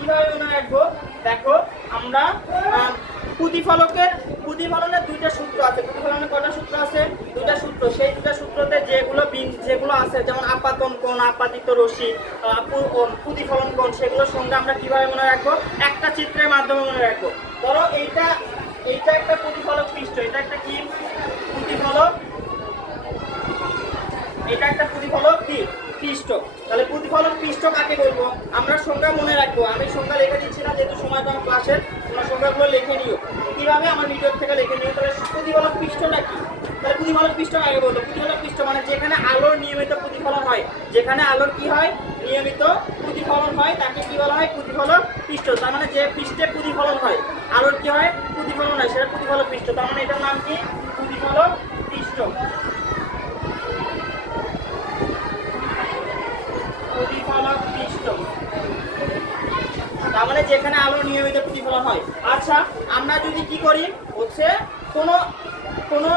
কিভাবে মনে রাখবো? দেখো আমরা প্রতিফলনের দুইটা সূত্র আছে। প্রতিফলনের কয়টা সূত্র আছে? দুইটা সূত্র। সেই দুইটা সূত্রতে যেগুলো আছে, যেমন আপাতন কোণ, আপাতিত রশ্মি, প্রতিফলন কোণ, সেগুলোর সঙ্গে আমরা কিভাবে মনে রাখবো? একটা চিত্রের মাধ্যমে মনে রাখবো। ধরো এইটা একটা প্রতিফলক পৃষ্ঠ, এটা একটা কি প্রতিফলক, এটা একটা প্রতিফলক পৃষ্ঠ। তাহলে প্রতিফলক পৃষ্ঠ কাকে বলবো? আমরা সংজ্ঞা মনে রাখবো। আমি সংজ্ঞা লিখে দিচ্ছি না, যেহেতু সময় কম ক্লাসের, তোমরা সংজ্ঞাগুলো লিখে নিও। কিভাবে? আমার ভিডিও থেকে লিখে নিও। তাহলে প্রতিফলক পৃষ্ঠটা কি? তাহলে প্রতিফলক পৃষ্ঠ আগে বলবো। প্রতিফলক পৃষ্ঠ মানে যেখানে আলোর নিয়মিত প্রতিফলন হয়, যেখানে আলোর কি হয়? নিয়মিত প্রতিফলন হয়, তাকে কি বলা হয়? প্রতিফলক পৃষ্ঠ। তার মানে যে পৃষ্ঠে প্রতিফলন হয়, আলোর কি হয়? প্রতিফলন হয়, সেটা প্রতিফলক পৃষ্ঠ। তার মানে এটার নাম কি? প্রতিফলক পৃষ্ঠ। প্রতিফলক পৃষ্ঠ তার মানে যেখানে আলো নিয়মিত প্রতিফলন হয়। আচ্ছা, আমরা যদি কি করি হচ্ছে কোনো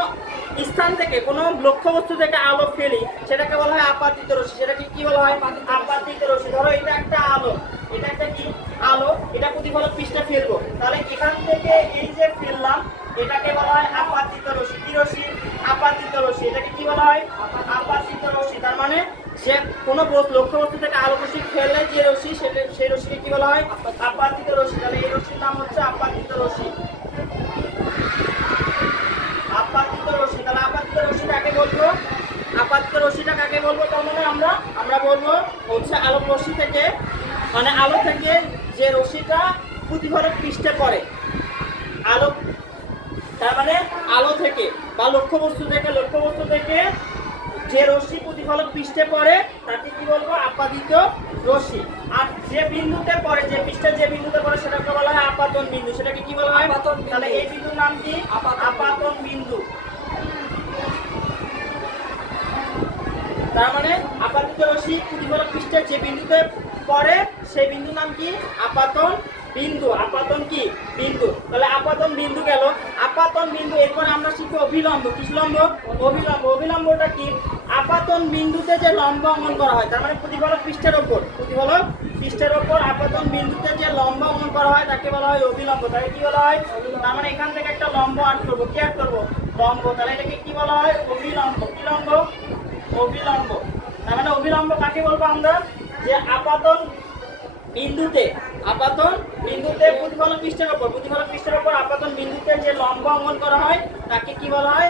স্থান থেকে, কোনো লক্ষ্যবস্তু থেকে আলো ফেলি, সেটাকে বলা হয় আপাতিত রশ্মি। সেটাকে কি বলা হয়? আপাতিত রশ্মি। ধরো এটা একটা আলো, এটা একটা কি আলো, এটা প্রতিফলক পৃষ্ঠে ফেলবো। তাহলে এখান থেকে এই যে ফেললাম, এটাকে বলা হয় আপাতিত রশ্মি। কি রশ্মি? আপাতিত রশ্মি। এটাকে কি বলা হয়? আপাতিত রশ্মি। তার মানে যে কোনো লক্ষ্যবস্তু থেকে আলো রশ্মি ফেলে যে রশ্মি, সেই রশ্মিকে কি বলা হয়? আপাতিত রশ্মি। তাহলে এই রশ্মির নাম হচ্ছে আপাতিত রশ্মি। আপাতিত রশ্মি। তাহলে আপাতিত রশ্মি কাকে বলবো? আপাতিত রশ্মিটা কাকে বলবো? তার মানে আমরা বলবো হচ্ছে আলোক রশ্মি থেকে, মানে আলো থেকে যে রশ্মিটা প্রতিফলক পৃষ্ঠে পড়ে, আলো, তার মানে আলো থেকে বা লক্ষ্যবস্তু থেকে যে রশ্মি প্রতিফলক পৃষ্ঠে পড়ে, তাকে কি বলবো? আপাতিত রশ্মি। আর যে বিন্দুতে পড়ে, যে পৃষ্ঠের যে বিন্দুতে পড়ে, সেটাকে বলা হয় আপাতন বিন্দু। সেটাকে কি বলা হয়? তাহলে এই বিন্দুর নাম কি? আপাতন বিন্দু। তার মানে আপাতিত রশ্মি প্রতিফলক পৃষ্ঠের যে বিন্দুতে পড়ে, সেই বিন্দুর নাম কি? আপাতন বিন্দু। আপাতন কি? বিন্দু। তাহলে আপাতন বিন্দু গেল। আপাতন বিন্দু। এরপর আমরা শিখবো অভিলম্ব। কি লম্ব? অভিলম্ব। অভিলম্বটা কি? আপাতন বিন্দুতে যে লম্ব অঙ্কন করা হয়, তার মানে প্রতিফলক পৃষ্ঠের ওপর, আপাতন বিন্দুতে যে লম্ব অঙ্কন করা হয়, তাকে বলা হয় অভিলম্ব। তাকে কি বলা হয়? তার মানে এখান থেকে একটা লম্ব আঁট করবো। কি আঁট করবো? লম্ব। তাহলে এটাকে কি বলা হয়? অভিলম্ব। কি লম্ব? অভিলম্ব। তার মানে অভিলম্ব কাকে বলবো আমরা? যে আপাতন বিন্দুতে প্রতিফলক পৃষ্ঠের উপর আপাতন বিন্দুতে যে লম্ব অঙ্কন করা হয়, তাকে কি বলা হয়?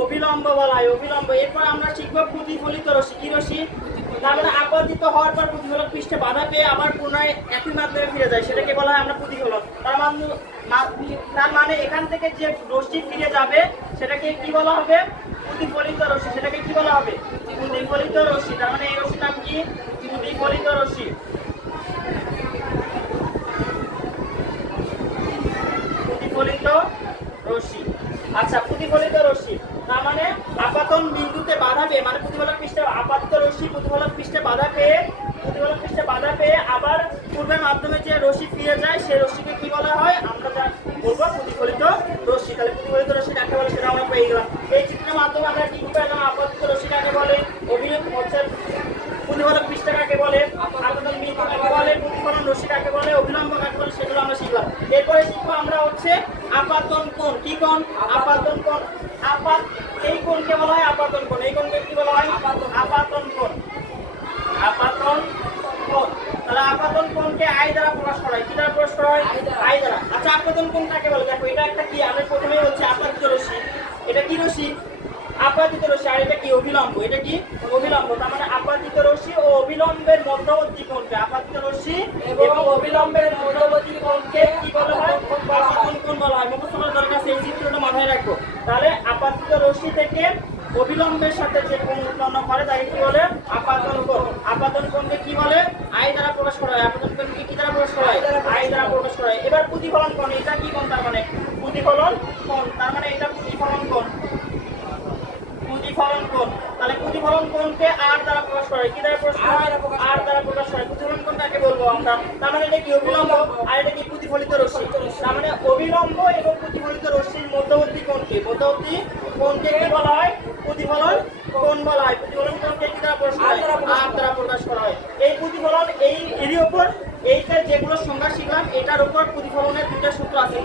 অভিলম্ব বলা হয়। অভিলম্ব। এরপর আমরা শিখবো প্রতিফলিত রশ্মি। কি রশ্মি? তার মানে আপতিত হওয়ার পর প্রতিফলক পৃষ্ঠে বাধা পেয়ে আবার পুনরায় একই মাধ্যমে ফিরে যায়, সেটাকে বলা হয় আমরা প্রতিফলন। তার মানে এখান থেকে যে রশ্মি ফিরে যাবে, সেটাকে কি বলা হবে? প্রতিফলিত রশ্মি। সেটাকে কি বলা হবে? প্রতিফলিত রশ্মি। তার মানে এই রশ্মির নাম কি? প্রতিফলিত রশ্মি। প্রতিফলিত রশ্মি। আচ্ছা, প্রতিফলিত রশ্মি তার মানে আপাতন বিন্দুতে বাধা পেয়ে, মানে প্রতিফলক পৃষ্ঠে আপাতিত রশ্মি প্রতিফলক পৃষ্ঠে বাধা পেয়ে আবার পূর্বের মাধ্যমে যে রশ্মি ফিরে যায়, সেই রশ্মিকে কি বলা হয়? আমরা যা বলবো প্রতিফলিত রশ্মি। তাহলে প্রতিফলিত রশ্মি কাকে বলে সেটা আমরা পেয়ে গেলাম। এই চিত্রের মাধ্যমে আমরা কি পেলাম? আপাতিত রশ্মি কাকে বলে, প্রতিফলক পৃষ্ঠ কাকে বলে, আপাতন বিন্দু কাকে বলে, প্রতিফলন রশ্মি কাকে বলে, অভিলম্ব কাকে বলে, সেগুলো আমরা শিখলাম। এরপরে শিখবো আমরা হচ্ছে আপাতন কোণ। কি কোণ? আপাতন কোণ। এই কোণকে বলা হয় আপাতন কোণ। এই কোণকে কি বলা হয়? আপাতন কোণ। আপাতন কোণ। তাহলে আপাতন কোণকে আই দ্বারা প্রকাশ করা হয়। কি দ্বারা প্রকাশ করা হয়? আই দ্বারা। আচ্ছা, আপাতন কোণ কাকে বলে? দেখো, এটা একটা কি, আমি প্রথমেই হচ্ছে আপাতিত রশ্মি। এটা কি রশ্মি? আপাতিত রশ্মি। আর এটা কি? অভিলম্ব। এটা কি? অভিলম্ব। তার মানে আপাতিত রশ্মি ও অভিলম্বের মধ্যবর্তী কোণকে, আপাতিত রশ্মি এবং অভিলম্বের মধ্যবর্তী কোণকে কি বলা হয়? আপাতন কোণ বলা হয়। মুখস্থ করার দরকার আছে, এই চিত্রটা মাথায় রাখবো। তাহলে আপাতিত রশ্মি থেকে অভিলম্বের সাথে যে কোণ উৎপন্ন করে, তাকে কি বলে? আপাতন কোণ। আপাতন কোণকে কি বলে? আই দ্বারা প্রকাশ করা হয়। আপাতন কোণকে কি দ্বারা প্রকাশ করা হয়? আই দ্বারা প্রকাশ করা হয়। এবার প্রতিফলন কোণ। এটা কি কোণ? তার মানে প্রতিফলন কোণ। তার মানে এটা প্রতিফলন কোণ। প্রতিফলন কোণ। তাহলে প্রতিফলন কোণকে আর দ্বারা প্রকাশ করা হয়। কি দ্বারা প্রকাশ করা হয়? আর দ্বারা প্রকাশ করা হয়। প্রতিফলন কোণ কাকে বলবো আমরা? তার মানে এটা কি? অভিলম্ব। আর এটা কি? প্রতিফলিত রশ্মি। তার মানে অভিলম্ব এবং প্রতিফলিত রশ্মির মধ্যবর্তী কোণকে কি বলা হয়? প্রতিফলন কোণ বলা হয়। প্রতিফলন কোণকে কি দ্বারা প্রকাশ করা হয়? আর দ্বারা প্রকাশ করা হয়। এই প্রতিফলন এইটা যেগুলো সংজ্ঞা শিখলাম এটার উপর প্রতিফলনের দুটো সূত্র আছে।